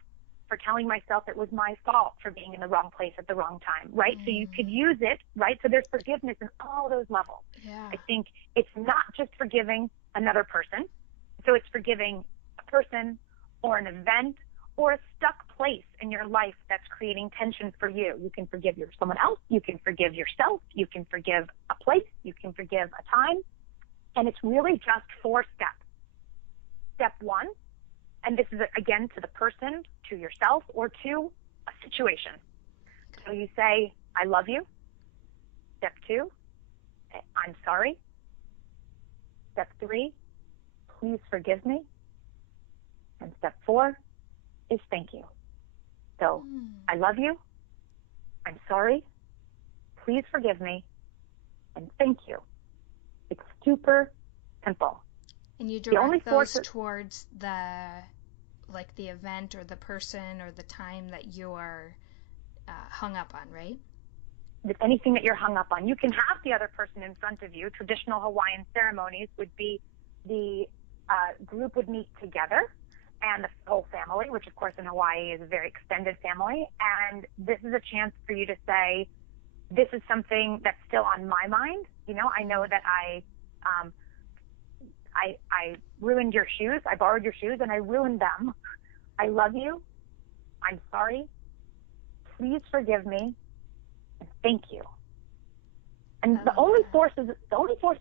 for telling myself it was my fault for being in the wrong place at the wrong time, right? So you could use it, right? So there's forgiveness in all those levels. Yeah. I think it's not just forgiving another person. So it's forgiving a person or an event or a stuck place in your life that's creating tension for you. You can forgive someone else. You can forgive yourself. You can forgive a place. You can forgive a time. And it's really just 4 steps. Step 1, and this is, again, to the person, to yourself, or to a situation. So you say, I love you. Step 2, I'm sorry. Step 3, please forgive me. And step 4 is thank you. So I love you. I'm sorry. Please forgive me. And thank you. It's super simple. And you direct those towards the event or the person or the time that you are hung up on, right? Anything that you're hung up on. You can have the other person in front of you. Traditional Hawaiian ceremonies would be the group would meet together and the whole family, which of course in Hawaii is a very extended family. And this is a chance for you to say, this is something that's still on my mind. You know, I know that I ruined your shoes. I borrowed your shoes and I ruined them. I love you. I'm sorry. Please forgive me. And thank you. And the only forces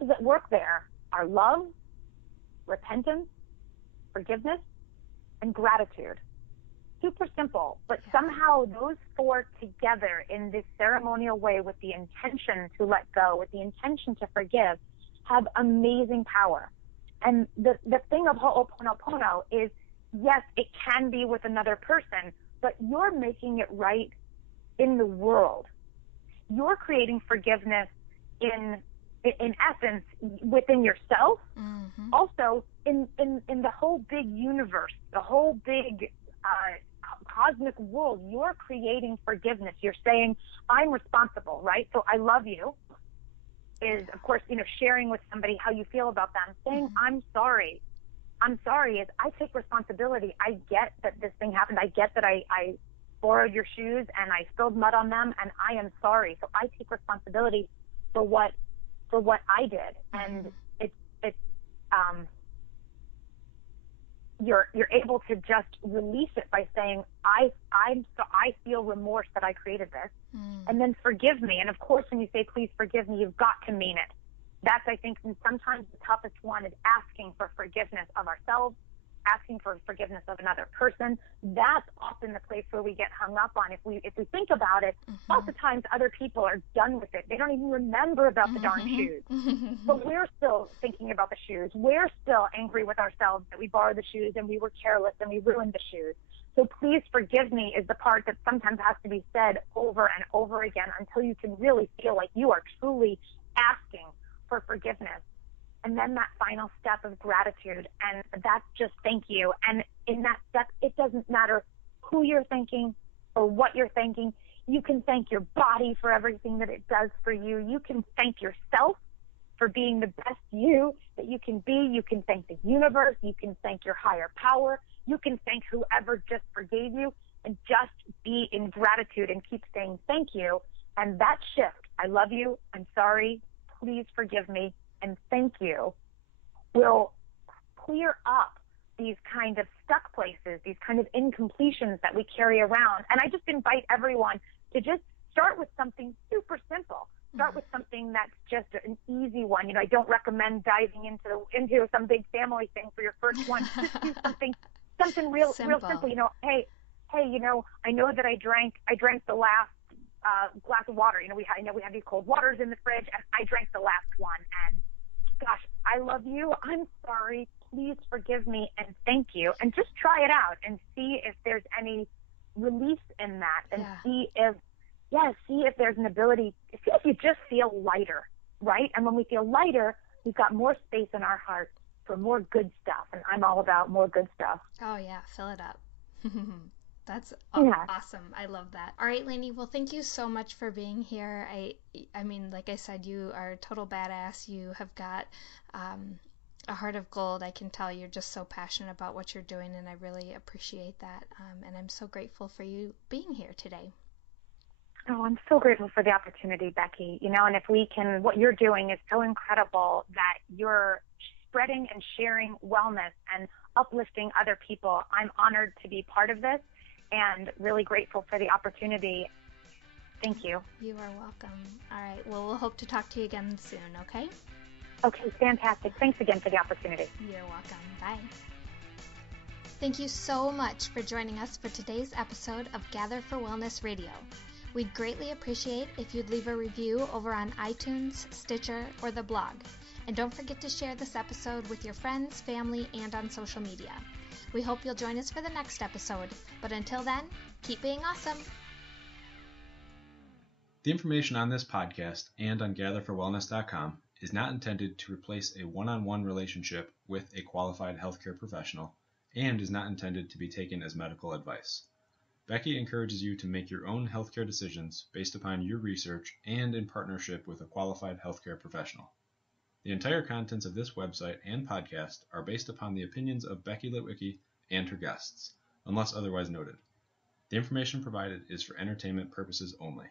at work there are love, repentance, forgiveness, and gratitude. Super simple, but somehow those 4 together in this ceremonial way with the intention to let go, with the intention to forgive, have amazing power. And the thing of ho'oponopono is, yes, it can be with another person, but you're making it right in the world. You're creating forgiveness in essence within yourself, also in the whole big universe, the whole big cosmic world, you're creating forgiveness. You're saying, I'm responsible, right? So I love you is, of course, sharing with somebody how you feel about them. Saying, I'm sorry is I take responsibility. I get that this thing happened. I get that I borrowed your shoes and I spilled mud on them, and I am sorry. So I take responsibility for what I did. And you're able to just release it by saying, I feel remorse that I created this, and then forgive me. And of course, when you say, please forgive me, you've got to mean it. That's, I think, sometimes the toughest one is asking for forgiveness of ourselves, asking for forgiveness of another person. That's often the place where we get hung up on. If we think about it, lots of times other people are done with it. They don't even remember about the darn shoes. But we're still thinking about the shoes. We're still angry with ourselves that we borrowed the shoes and we were careless and we ruined the shoes. So please forgive me is the part that sometimes has to be said over and over again until you can really feel like you are truly asking for forgiveness. And then that final step of gratitude, and that's just thank you. And in that step, it doesn't matter who you're thanking or what you're thanking. You can thank your body for everything that it does for you. You can thank yourself for being the best you that you can be. You can thank the universe. You can thank your higher power. You can thank whoever just forgave you, and just be in gratitude and keep saying thank you. And that shift, I love you, I'm sorry, please forgive me, and thank you, will clear up these kind of stuck places, these kind of incompletions that we carry around. And I just invite everyone to just start with something super simple. Start with something that's just an easy one. I don't recommend diving into some big family thing for your first one. Just do something real simple. Hey, I know that I drank the last glass of water. We have these cold waters in the fridge, and I drank the last one. And gosh, I love you. I'm sorry. Please forgive me, and thank you. And just try it out and see if there's any release in that, and see if there's an ability. See if you just feel lighter, right? And when we feel lighter, we've got more space in our heart for more good stuff. And I'm all about more good stuff. Oh yeah, fill it up. That's awesome. I love that. All right, Lainey. Well, thank you so much for being here. I mean, like I said, you are a total badass. You have got a heart of gold. I can tell you're just so passionate about what you're doing, and I really appreciate that. And I'm so grateful for you being here today. Oh, I'm so grateful for the opportunity, Becky. And if we can, what you're doing is so incredible that you're spreading and sharing wellness and uplifting other people. I'm honored to be part of this, and really grateful for the opportunity. Thank you. You are welcome. All right. Well, we'll hope to talk to you again soon, okay? Okay, fantastic. Thanks again for the opportunity. You're welcome. Bye. Thank you so much for joining us for today's episode of Gather for Wellness Radio. We'd greatly appreciate if you'd leave a review over on iTunes, Stitcher, or the blog. And don't forget to share this episode with your friends, family, and on social media. We hope you'll join us for the next episode. But until then, keep being awesome. The information on this podcast and on gatherforwellness.com is not intended to replace a one-on-one relationship with a qualified healthcare professional and is not intended to be taken as medical advice. Becky encourages you to make your own healthcare decisions based upon your research and in partnership with a qualified healthcare professional. The entire contents of this website and podcast are based upon the opinions of Becky Litwicki and her guests, unless otherwise noted. The information provided is for entertainment purposes only.